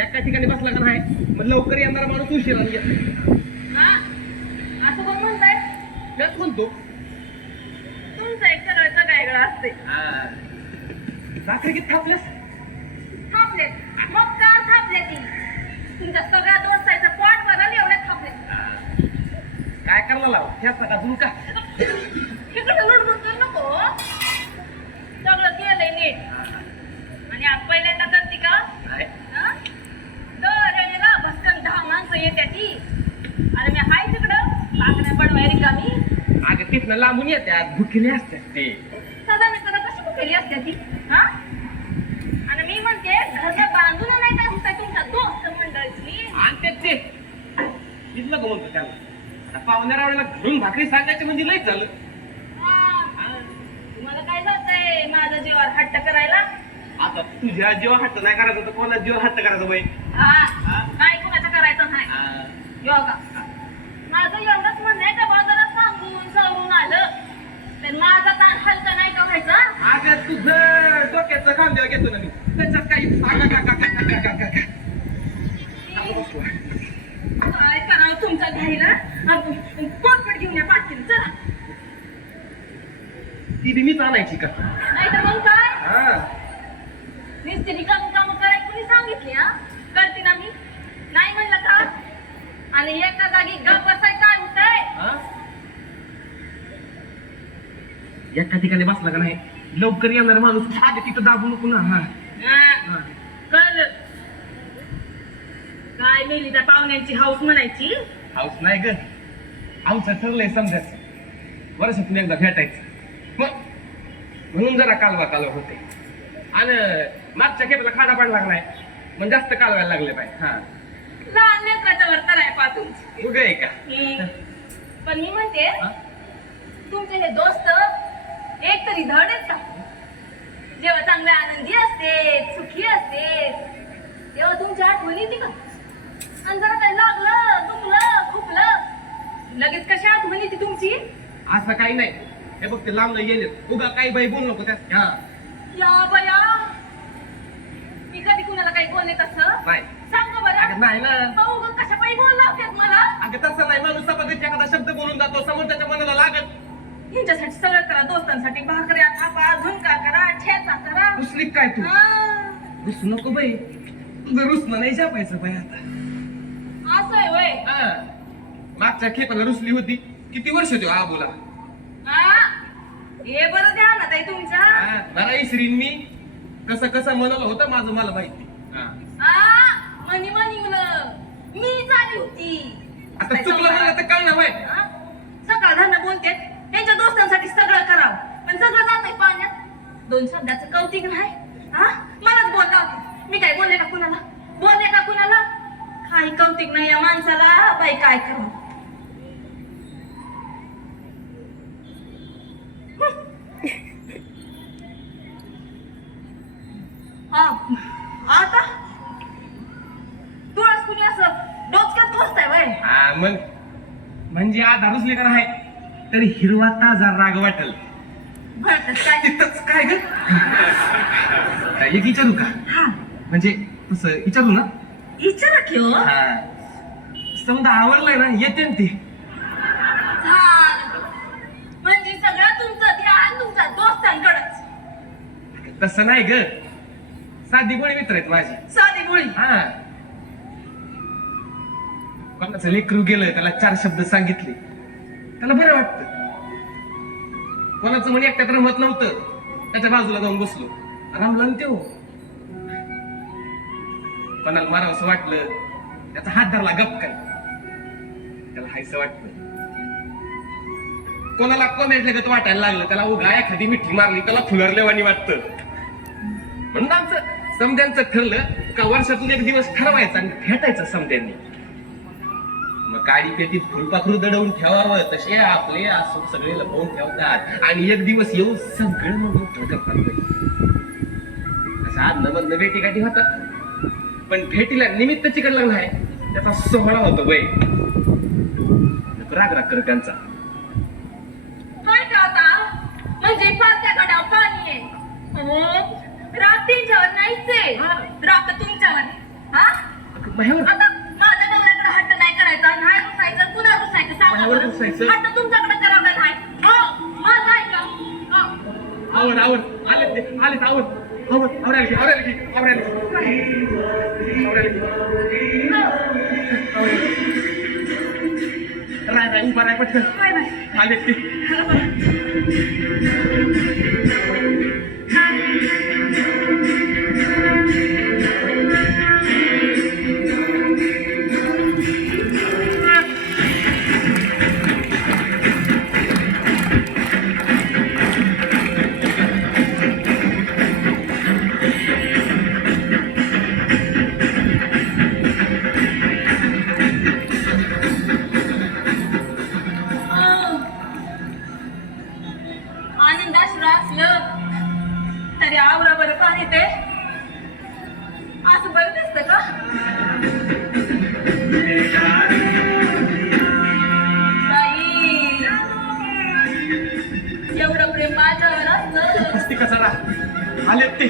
एका ठिकाणी बसला का नाही मग लवकर येणारा माणूस उशिरा येतो. असं कोण म्हणताय? तेच म्हणतो. तुमचं एक सगळं वेगळं असते. रात्री किती थापल्यास? थांबले मग का थांबले ती तुमच्या सगळ्या दोस्ताचं पोट भरल एवढे थांबले. काय करायला लावा ह्याच का तुम का इकडे लुडबुड करू नको. सगळं केलंय नीट आणि आज पहिल्यांदा करते का? दर भस्कन 10 माणसं येत्या ती. अरे मी हाय तिकडं लाकड्या पडवाय रिकामी. अगं तिथनं लांबून येत्यात भुकीने असतात ते. साधारण कशी भुकेली असत्या ती? हा आणि मी म्हणते घरला बांधून नाही काय होता तुमच्या दोस्त मंडळीची. आणि ते तिथलं का म्हणतो त्याला आता पाहुण्या रावण्याला घरून भाकरी सांगायची म्हणजे लईच झालं. तुम्हाला काय जातंय माझ्या जीवावर हट्ट करायला? आता तुझ्या जेव्हा हट्ट नाही करायचं तर कोणाला जेव्हा हट्ट करायचं बाई? काय कुणाचं करायचं नाही. योगा माझं एवढंच म्हणणं आहे का बाजारात सांगून सवरून आलं तर माझा ताण हलका नाही का व्हायचा? अगं तुझं डोक्याचं खांद्यावर घेतो ना मी त्याच्यात काही काय करावं तुमच्या घाईला? कोणपट घेऊन या पाटील चला. ती बी मीच आणायची का? नाही तर मग काय नुसती रिकामी कामं करायची कुणी सांगितली? करते ना मी. नाही म्हणलं का? आणि एका जागी गप बसाय काय होतंय? एका ठिकाणी बसला का नाही लवकर येणार माणूस आधी तिथं दाबू नको ना. कळलं काय मेली त्या पाहुण्यांची हाऊस म्हणायची? हाऊस नाही ग आमचं ठरलंय समजायचं वर्षातून एकदा भेटायचं मग म्हणून जरा कालवा होते. आणि मागच्या खेपेला खाडा पडला नाही मग जास्त कालवायला लागले पाहिजे. लहान लेकराच्या वर तर आहे पा तुमची. उग आहे का? पण मी म्हणते तुमचे हे दोस्त एक तरी धड आहेत का? जेव्हा चांगले आनंदी असते सुखी असते तेव्हा तुमची आठवण येते का? आणि जरा काही लागलं दुखलं खुपलं लगेच कशी आठवण येते तुमची? असं काही नाही. हे बघ ते लांबलं गेले उगा काही बाई बोलू नको त्यात. या बया मी कधी कुणाला काही बोलले तसं नाही सांगा बरं. नाही ना उगा कशा पायी बोलला मला? अगं तसं नाही माणूस सपाटीत एखादा शब्द बोलून जातो समोर त्याच्या मनाला लागत. यांच्यासाठी सगळं करा दोस्तांसाठी भाकऱ्या थापा झुणका करा ठेचा करा. रुसली काय तू? रुसू नको बाई तुझं रुसणं नाही जापायचं बाई आता. असं आहे वय. मागच्या खेपाला रुसली होती किती वर्ष होती आबूला. हे बरं द्या ना ताई तुमच्या. मला इसरीन मी कसं कसं म्हणालं होतं माझं मला माहिती. मनी मी झाली होती. आता चुकलं म्हणलं तर कळणार बाई. सकाळ धरणं बोलते त्यांच्या दोस्तांसाठी सगळं करावं पण सगळं जात आहे पाण्यात. 2 शब्दाचं कौतिक नाही. मलाच बोलला होते मी काय बोलले का कुणाला? बोलले का कुणाला? काही कौतिक नाही या माणसाला बाई काय करावं. आता तुळस कुणी असं डोक्यात पोचताय वय. मग म्हणजे आधा रुसले का नाही तरी हिरवा ताजा राग वाटेल. काय तिथंच काय ग एक विचारू का? म्हणजे तसं विचारू ना? विचारा की हो. समजा आवडलाय ना येते ना ते. म्हणजे सगळं तुमचं ध्यान तुमच्या दोस्तांकडच. तसं नाही ग साधी गोळी मित्र आहेत माझी. साधी गोळी. कोणाचं लेकरू गेलं त्याला 4 शब्द सांगितले त्याला बरं वाटतं. कोणाचं म्हणे एकट्यात रमत नव्हतं त्याच्या बाजूला जाऊन बसलो रमला ना त्यो. कोणाला मारावंसं वाटलं त्याचा हात धरला गपकन त्याला हायसं वाटतं. कोणाला कोणाच्या वाटायला लागलं त्याला उगा एखादी मिठी मारली त्याला फुलरलेवानी वाटतं. म्हणून आमचं समद्यांचं ठरलं का वर्षातून एक दिवस ठरवायचा आणि भेटायचं समद्यांनी. मग काळी पेटीत फुलपाखरू दडवून ठेवावं तसे आपले असं सगळे लपवून ठेवतात आणि एक दिवस येऊन सगळं मग करतात. साधनं मधनं भेटी गाठी होतात पण भेटीला निमित्त चिकन लग्न आहे त्याचा सोहळा होतो वय राग राग कर त्यांचा काय का आता म्हणजे पात्या गड्या पाणी आहे राग त्यांच्यावर नाहीच आहे राग तर तुमच्यावर आहे. हा माझ्यावर आता माझ्या नवऱ्याकडे हट्ट नाही करायचा नाही रुसायचं पुन्हा रुसायचं सांगा माझ्यावर बरं. रुसायचं? हट्ट तुमच्याकडे करावं नाही हो माझा आहे का हो. आवड आवड आले ते आले आवड आवड आवडायला की राय राय उभा राय पटकन बाय बाय आले ते आनंदाश्रू असलं तरी आवरा बरं पाणी ते असं बरं दिसतं का बाई एवढं प्रेम माझ्यावर असतं ती कसाला आले ते